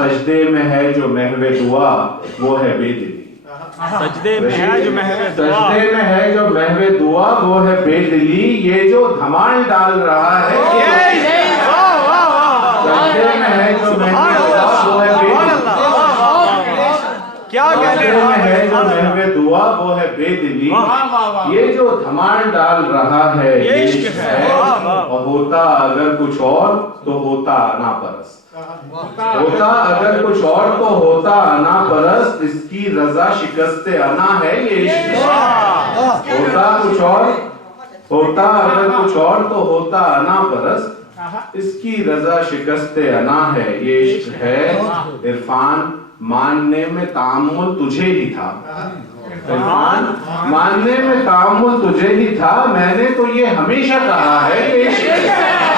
سجدے میں ہے جو محو دعا وہ ہے بے دلی. سجدے میں ہے جو محو دعا، سجدے میں ہے جو محو دعا وہ ہے بے دلی. یہ جو دھمال ڈال رہا ہے سجدے میں ہے جو محو دعا وہ ہے بے دلی. کیا کہنے ہے جو محو دعا وہ ہے بے دلی. یہ جو دھمال ڈال رہا ہے یہ عشق ہے. اور ہوتا اگر کچھ اور تو ہوتا انا پرست. ہوتا اگر کچھ اور تو ہوتا انا پرست. اس کی رضا شکست انا ہے یہ عشق ہے. ہوتا کچھ اور ہوتا اگر کچھ اور تو ہوتا انا پرست. اس کی رضا شکست انا ہے یہ عشق ہے. عرفان ماننے میں تعامل تجھے ہی تھا. عرفان ماننے میں تعامل تجھے ہی تھا. میں نے تو یہ ہمیشہ کہا ہے کہ عشق ہے.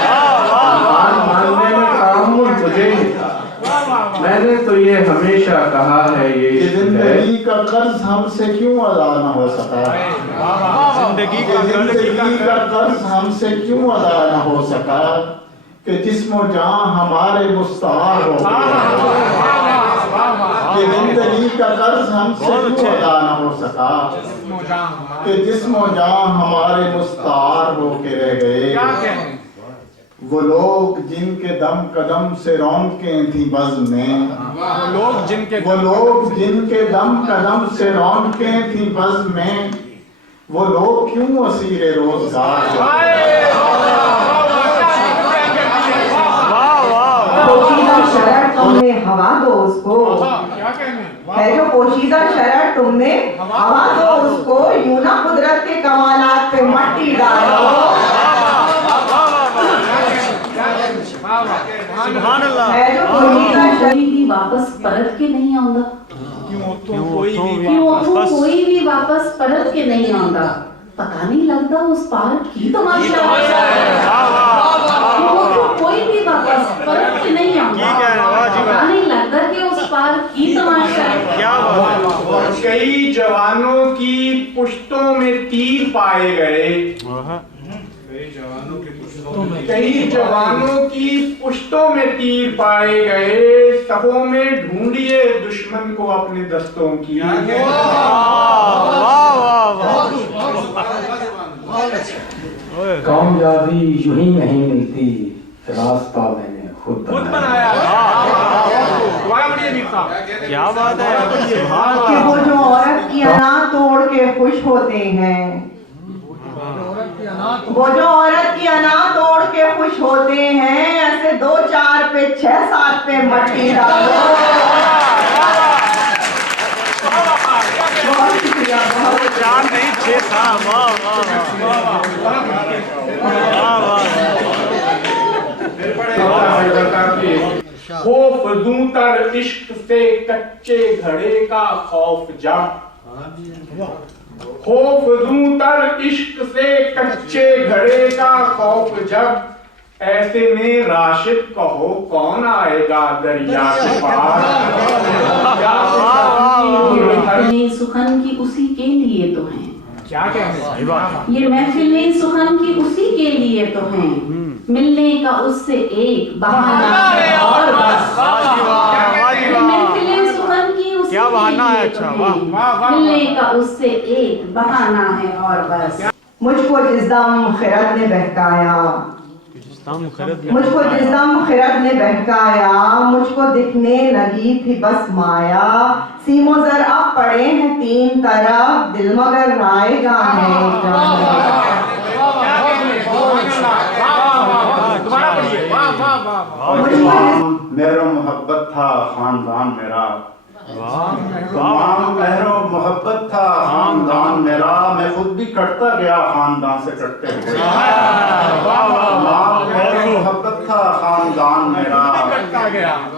عرفان ماننے میں تعامل تجھے ہی تھا. میں نے تو یہ ہمیشہ کہا ہے یہ عشق ہے. زندگی کا قرض ہم سے کیوں ادا نہ ہو سکا. زندگی کا قرض ہم سے کیوں ادا نہ ہو سکا کہ جسم و جان ہمارے مستعار ہو گئے. کہ زندگی کا قرض ہم سے کیوں ادا نہ ہو سکا کہ جسم و جان ہمارے مستعار ہو کے رہ گئے. وہ لوگ جن کے دم قدم سے رونقیں تھیں بزم میں. وہ لوگ جن کے دم قدم سے رونقیں تھیں بزم میں. وہ لوگ کیوں اسیر روزگار پوشیدہ شرر تم نے ہوا دو اس کو. ہے جو پوشیدہ شرر تم نے ہوا دو اس کو. یوں نہ قدرت کے کمالات پہ مٹی ڈالو. سبحان اللہ. ہے جو پوشیدہ شرر کوئی بھی واپس پرت کے نہیں آندا. کوئی بھی واپس پرت کے نہیں آندا. پتہ نہیں لگتا اس پارک کی تماشا. کوئی بھی واپس پرت کے نہیں آندا. پتہ نہیں لگتا کہ اس پارک کی تماشا. کئی جوانوں کی پشتوں میں تیر پائے گئے. کئی جوانوں کی پشتوں میں تیر پائے گئے. صفوں میں ڈھونڈیے دشمن کو اپنے دستوں کی. کامیابی یوں ہی نہیں ملتی. راستہ میں نے خود بنایا. کیا بات ہے. کہ وہ جو عورت کی انا توڑ کے خوش ہوتے ہیں. وہ جو عورت کی انا توڑ کے خوش ہوتے ہیں. ایسے 2 4 پہ 6 7 پہ مٹی ڈالو. بہت شکریہ. بہت 4 نہیں 6 7. خوف دوں تر عشق سے کچے گھڑے کا خوف جب. خوف دوں تر عشق سے کچے گھڑے کا خوف جب. ایسے میں راشد کہو کون آئے گا دریا کے پار. سخن کی اسی کے لیے تو ہیں. کیا کہتے ہیں یہ محفلیں سخن کی اسی کے لیے تو ہیں. ملنے کا اس سے ایک بہانہ ہے اور بس. محفلیں سخن کی اسی کیا بہانہ ہے. کے لیے تو ہیں. ملنے کا اس سے ایک بہانہ ہے اور بس. مجھ کو جس دم خرد نے بہکایا. مجھ کو جس دم خرد نے بہکایا. مجھ کو دکھنے لگی تھی بس مایا. سیم و زر اب پڑے ہیں 3 طرف. دل مگر رائے گاں ہے. مہر و محبت تھا خاندان میرا. تمام مہر و محبت تھا خاندان میرا. میں خود بھی کٹتا گیا خاندان سے کٹتے ہوئے. تمام مہر و محبت تھا خاندان میرا.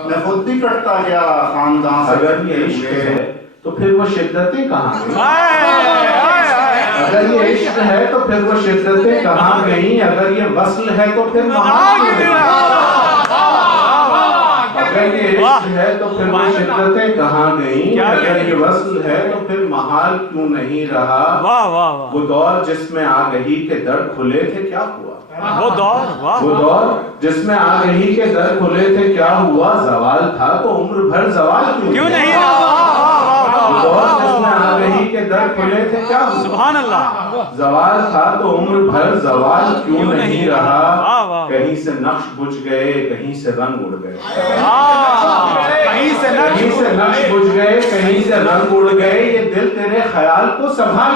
میں خود بھی کٹتا گیا خاندان سے. اگر یہ عشق ہے تو پھر وہ شدتیں کہاں گئیں. اگر یہ عشق ہے تو پھر وہ شدتیں کہاں گئیں. اگر یہ وصل ہے تو پھر وہاں अगर ये इश्क है तो फिर वो शिद्दतें कहाँ गईं? अगर ये वस्ल है तो फिर महाल क्यों नहीं रहा? वाह वाह वाह, वो दौर जिसमें आगही के दर खुले थे क्या हुआ? वो दौर, वाह, वो दौर जिसमें आगही के दर खुले थे क्या हुआ? जवाल था तो उम्र भर जवाल क्यों नहीं रहा? वो दौर जिसमें आगही के दर खुले थे क्या हुआ? सुभान अल्लाह, जवाल था तो उम्र भर जवाल क्यों नहीं रहा? वाह, वाह। कहीं से नक्श बुझ गए, कहीं से रंग उड़ गए, कहीं से कहीं से नक्श बुझ गए, कहीं से रंग उड़ गए, ये दिल तेरे ख्याल को संभाल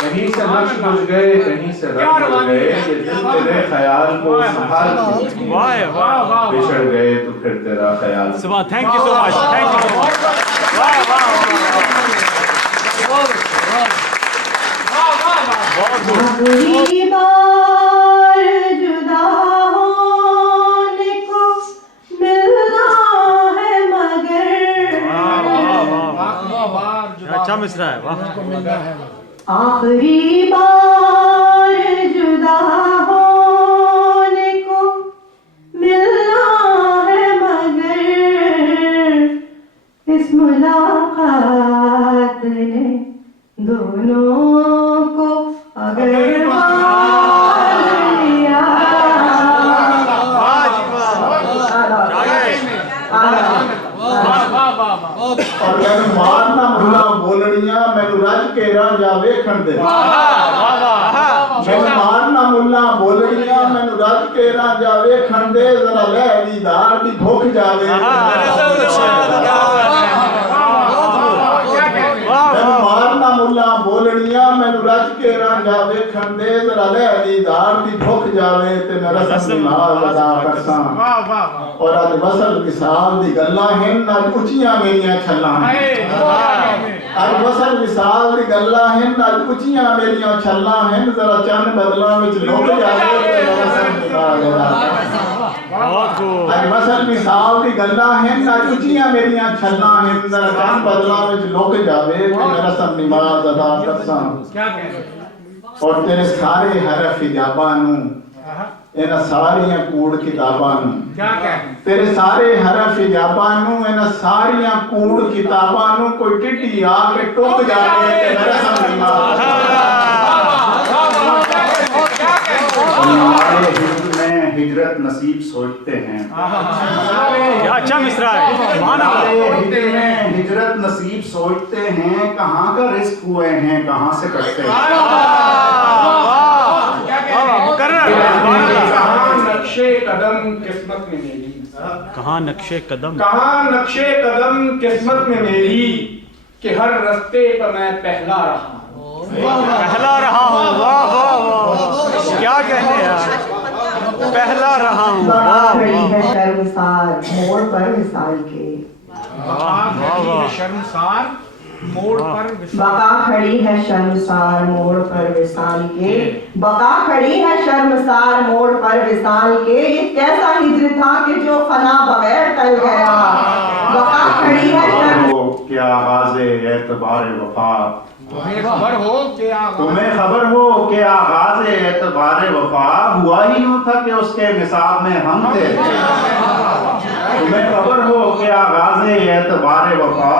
कहीं से नक्श बुझ गए, कहीं से रंग उड़ गए, ये दिल तेरे ख्याल को संभाल बिछड़ गए तो फिर तेरा ख्याल। सुभान, thank you so much, thank you so much, वाह वाह आखिरी बार जुदा होने को मिलना है मगर, अच्छा मिसरा है, वाह, आखिरी बार जुदा होने को मिलना है मगर, इस मुलाकात ने दोनों को अगर मान लिया, और मैं मारना मुला बोलड़ियां मैनू रज के रह जा वेखण दे, मैं मारना मुला बोलड़ियां मैनू रज के रह जा वेखण दे, जरा ले दीदार दी भुख जावे, मारना मुला बोलड़ियां मैनू रज के रह जा वेखण दे, जरा ले दीदार दी भुख जावे ते मेरा रस्म नाल अदा करसां। और अज वसल विसाल दी गल्लां हैं, अज उचियां मेरियां छल्लां हैं, अज वसल विसाल दी गल्लां हैं, अज उचियां मेरियां छल्लां हैं, जरा चंद बदलां विच लुक जावे ते मेरा रस्म नाल अदा करसां। बहुत खूब, अज वसल विसाल दी गल्लां हैं, अज उचियां मेरियां छल्लां हैं, जरा चंद बदलां विच लुक जावे ते मेरा रस्म नमाज अदा करसां। और तेरे सारे हरफ हिजाबां नूं, इन्हां सारियां कूड़ किताबां नूं, तेरे सारे हरफ हिजाबां नूं, इन्हां सारियां कूड़ किताबां नूं कोई टिड्डी आके टुक जावे ते मेरा रस्म नमाज। हमारे हिज्र में हिजरत नसीब सोचते हैं, क्या अच्छा मिसरा है, सुभान हमारे अल्लाह, हिज्र में हिजरत नसीब सोचते हैं, कहाँ का रिस्क हुए हैं कहाँ से कटते हैं, कहाँ नक्शे कदम किस्मत में मेरी, कहाँ नक्शे कदम, कहाँ नक्शे कदम किस्मत में मेरी, कि हर रास्ते पर मैं पहला रहा हूँ, पहला रहा हूँ, वाह वाह वाह, क्या कहने यार, पहला रहा हूँ, बका वाह खड़ी वाह है शर्मसार मोड़ पर विसाल के, शर्मसार मोड़ पर बका खड़ी है शर्मसार मोड़ पर विसाल के, बका खड़ी है शर्मसार मोड़ पर विसाल के, ये कैसा हिज्र था कि जो फना बगैर टल गया, बका खड़ी है शर्म क्या आगाज़े एतबार वफा, तुम्हें खबर हो कि तुम्हें खबर हो कि आगाज़े एतबार वफा हुआ ही यूं था कि उसके निसाब में हम थे, तुम्हें खबर हो कि आगाज़े एतबार वफा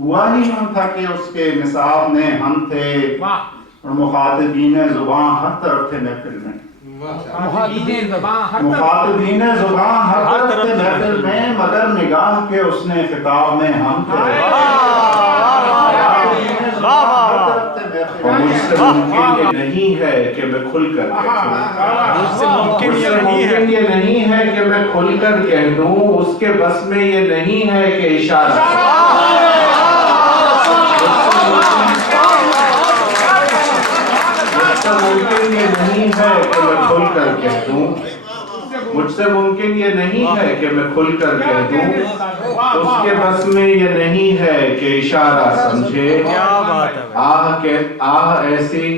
हुआ ही यूं था कि उसके निसाब में हम थे, और मुखातिबीन ज़ुबान हर तरफ थे महफिल में, मुखातिबीन ज़ुबान हर तरफ थे महफिल में, मगर निगाह के उसने खिताब में हम थे। और मुझसे मुमकिन ये नहीं है कि मैं खुलकर कहूं, मुझसे मुमकिन ये नहीं है, ये नहीं है कि मैं खुलकर कह दूं, उसके बस में ये नहीं है कि इशारा, मुझसे मुमकिन ये नहीं है कि मैं खुलकर कह दूं, मुझसे मुमकिन ये नहीं है कि मैं खुलकर कह दूं, उसके बस में ये नहीं है कि इशारा समझे, क्या बात है, आह ऐसी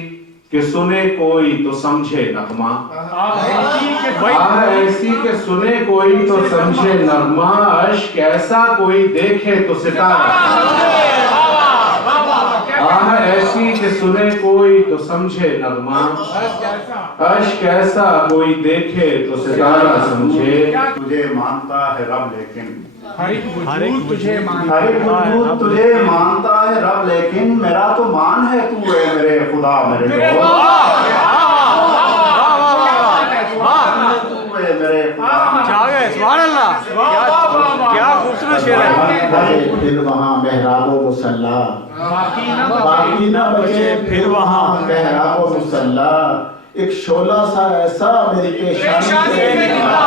कि सुने कोई तो समझे नगमा, आह ऐसी कि सुने कोई तो समझे नगमा, अश्क ऐसा कोई देखे तो सितारा, आह ऐसी कि सुने कोई तो समझे नगमा, अश्क ऐसा कोई देखे तो सितारा समझे। तुझे मानता है रब लेकिन हर एक वजूद तुझे मानता हर एक वजूद तुझे मानता है रब लेकिन मेरा तो मान है तू है मेरे खुदा मेरे दोस्त। तू है मेरे खुदा। सुभान अल्लाह, क्या खूबसूरत शेर है। फिर वहाँ मेहराबो मुसल्ला, बाकी न बचे फिर वहाँ मेहराबो मुसल्ला, एक शोला सा ऐसा मेरी पेशानी पे निकला।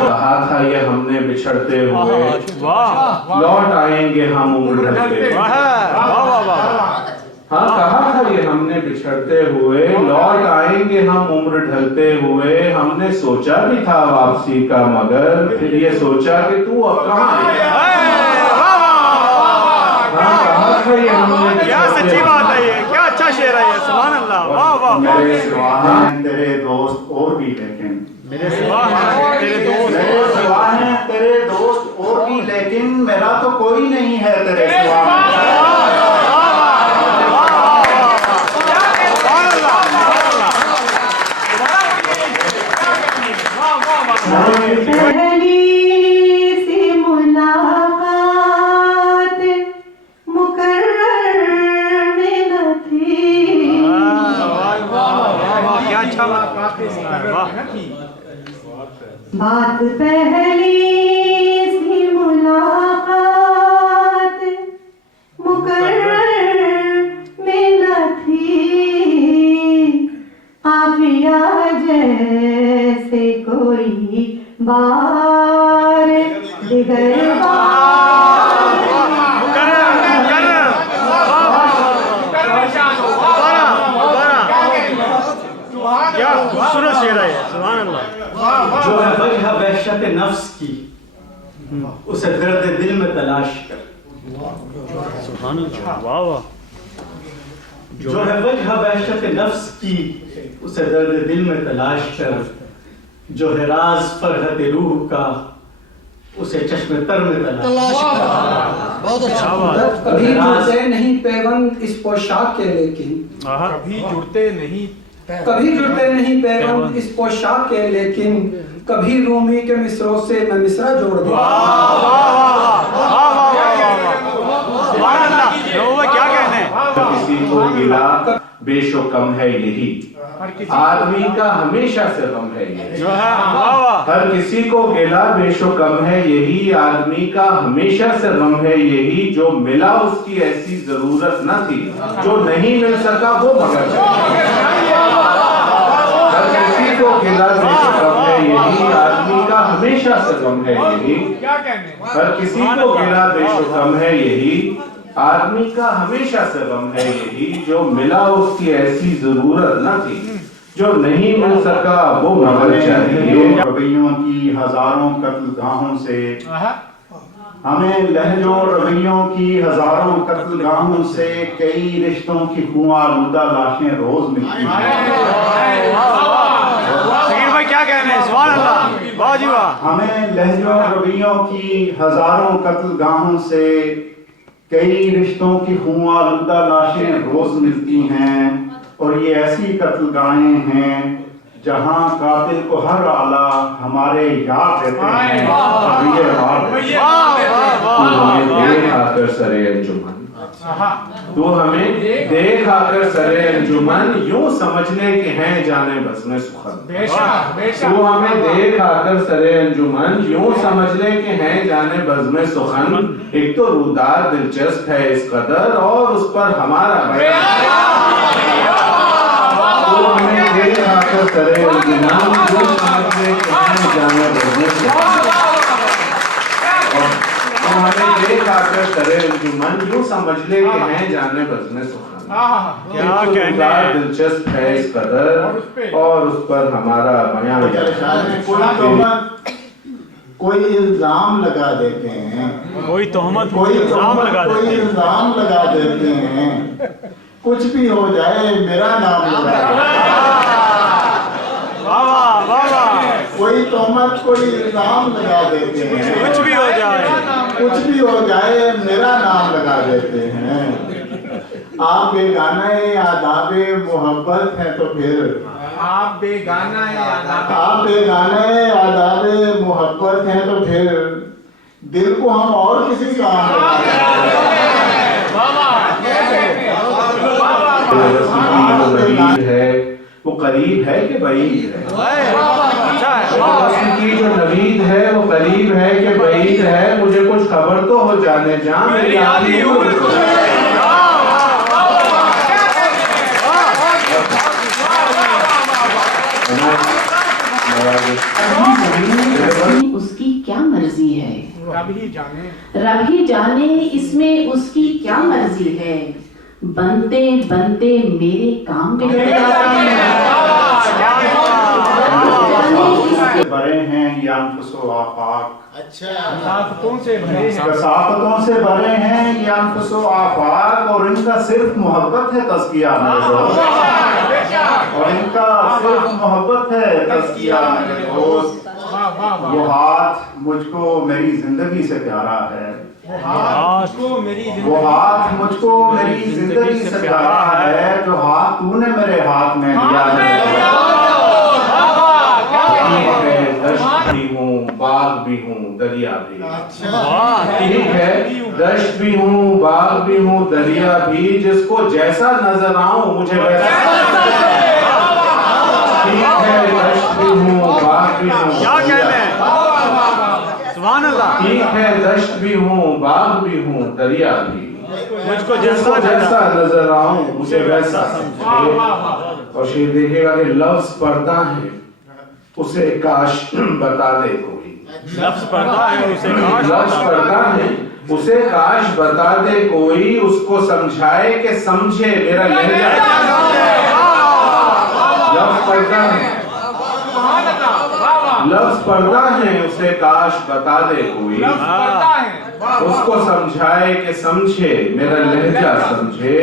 कहा था ये हमने बिछड़ते हुए लौट आएंगे हम उम्र ढलते। हाँ कहा था ये हमने बिछड़ते हुए लौट आएंगे हम उम्र ढलते हुए। हमने सोचा भी था वापसी का मगर फिर ये सोचा कि तू अब कहाँ है। हाँ कहा था ये हमने क्या सच्ची बात है ये, क्या अच्छा शेर है ये। सुभान अल्लाह, वाह वाह। मेरे सिवा हैं तेरे दोस्त और भी लेकिन मेरे सिवा हैं तेरे दोस्त, मेरे सिवा हैं तेरे दोस्त और भी लेकिन मेरा तो कोई नहीं है तेरे सिवा। पहली सी मुलाकात मुकर्रर में न थी। क्या अच्छा बात पहली सी मुलाकात मुकर्रर में न थी। काफिया जैसे कोई बार दिगर बार क्या खूबसूरत शेर है ये। सुभान अल्लाह। जो है वजह वहशत नफ्स की उसे दर्द दिल में तलाश कर। सुभान अल्लाह, वाह वाह। जो है वजह वहशत नफ्स की उसे दर्द दिल में तलाश कर। जो है राज फरहत रूह का उसे चश्मे तर में तलाश कर। बहुत अच्छा। कभी जुड़ते नहीं पैबंद इस पोशाक के लेकिन कभी जुड़ते नहीं कभी जुड़ते नहीं पैबंद इस पोशाक के लेकिन कभी रूमी के मिसरों से मैं मिसरा जोड़ दूं। क्या कहने हैं। किसी को गिला बेशो कम है यही, आदमी का हमेशा से गम है यही। हर किसी को गिला बेशो कम है यही, आदमी का हमेशा से गम है यही। जो मिला उसकी ऐसी जरूरत न थी, जो नहीं मिल सका वो मगर हर किसी को गिला बेशो कम है यही, आदमी का हमेशा से गम है यही। हर किसी को गिला बेशो कम है यही, आदमी का हमेशा से गम है यही। जो मिला उसकी ऐसी जरूरत न थी, जो नहीं मिल सका वो मगर चाहिए। रवैयों की हजारों कत्लगाहों से हमें लहजों रवैयों की हजारों कत्लगाहों से कई रिश्तों की खुआलूदा लाशें रोज मिलती हैं। भाई क्या कहने हैं। सुभान अल्लाह, वाह जी वाह। हमें लहजों रवैयों की हजारों कत्लगाहों से कई रिश्तों की खुआलूदा लाशें रोज मिलती हैं। और ये ऐसी कत्लगाहें हैं जहां कातिल को हर आला हमारे याद देते हैं। तो हमें देख आकर सरे अंजुमन यूं समझने के हैं जाने बस में सुखन। तो हमें देख आकर सरे अंजुमन यूं समझने के हैं जाने बज़ में सुखन। एक तो रूदार दिलचस्प है इस कदर और उस पर हमारा तो हमें देख आकर सरे अंजुमन यूं समझने के हैं जाने बज़ में सुखन। हमें देख आकर सरे अंजुमन यूं समझ ले कि हैं जाने बज़ में सुखन। क्या कहने हैं। दिलचस्प है इस कदर और उस पर हमारा बयान। कोई इल्जाम लगा देते हैं, कोई तोहमत कोई इल्जाम लगा कोई देते हैं। इल्जाम लगा देते हैं। कुछ भी हो जाए मेरा नाम लगा देते हैं। वाह वाह वाह वाह। कोई तोहमत कोई इल्जाम लगा देते हैं, कुछ भी हो जाए, कुछ भी हो जाए मेरा नाम लगा देते हैं। आप बेगाने आदाबे मोहब्बत हैं तो फिर आप बेगाना आप बेगाने आदाबे मोहब्बत हैं तो फिर दिल को हम और किसी काम है वो करीब है कि बईद है? रस्म की जो नवीद है वो करीब है कि बईद है? मुझे कुछ खबर तो हो जाने जा मेरी आदि उसकी क्या मर्जी है, रब ही जाने, रब ही जाने इसमें उसकी क्या मर्जी है। बनते बनते मेरे काम बिगड़ जाते हैं। बड़े हैं ये अनफुसो आफाक, कसाफतों से भरे हैं, कसाफतों से भरे हैं ये अनफुसो आफाक, और इनका सिर्फ मोहब्बत है तज़किया मेरे दोस्त, और इनका सिर्फ मोहब्बत है तज़किया मेरे दोस्त। वो हाथ मुझको मेरी जिंदगी से प्यारा है, वो हाथ मुझको मेरी जिंदगी से प्यारा है, जो हाथ तूने मेरे हाथ में दिया है। दश्त भी हूँ, बाग भी हूँ, दरिया भी। ठीक है, दश्त भी हूँ, बाग भी हूँ, दरिया भी, जिसको जैसा नजर आऊं मुझे वैसा। ठीक है, दश्त भी हूँ, बाग भी हूँ, क्या कहने हैं? सुभान अल्लाह। ठीक है, दश्त भी हूँ, बाग भी हूँ, दरिया भी, मुझको जिसको जैसा नजर आऊं उसे वैसा समझे। और शेर देखिएगा कि लफ्ज पढ़ता है उसे काश बता दे कोई, लफ्ज पढ़ता है उसे काश, लफ्ज पढ़ता है उसे काश बता दे कोई, उसको समझाए कि समझे मेरा लहजा। लफ्ज पढ़ता है, लफ्ज पढ़ता है उसे काश बता दे कोई, उसको समझाए कि समझे मेरा लहजा समझे।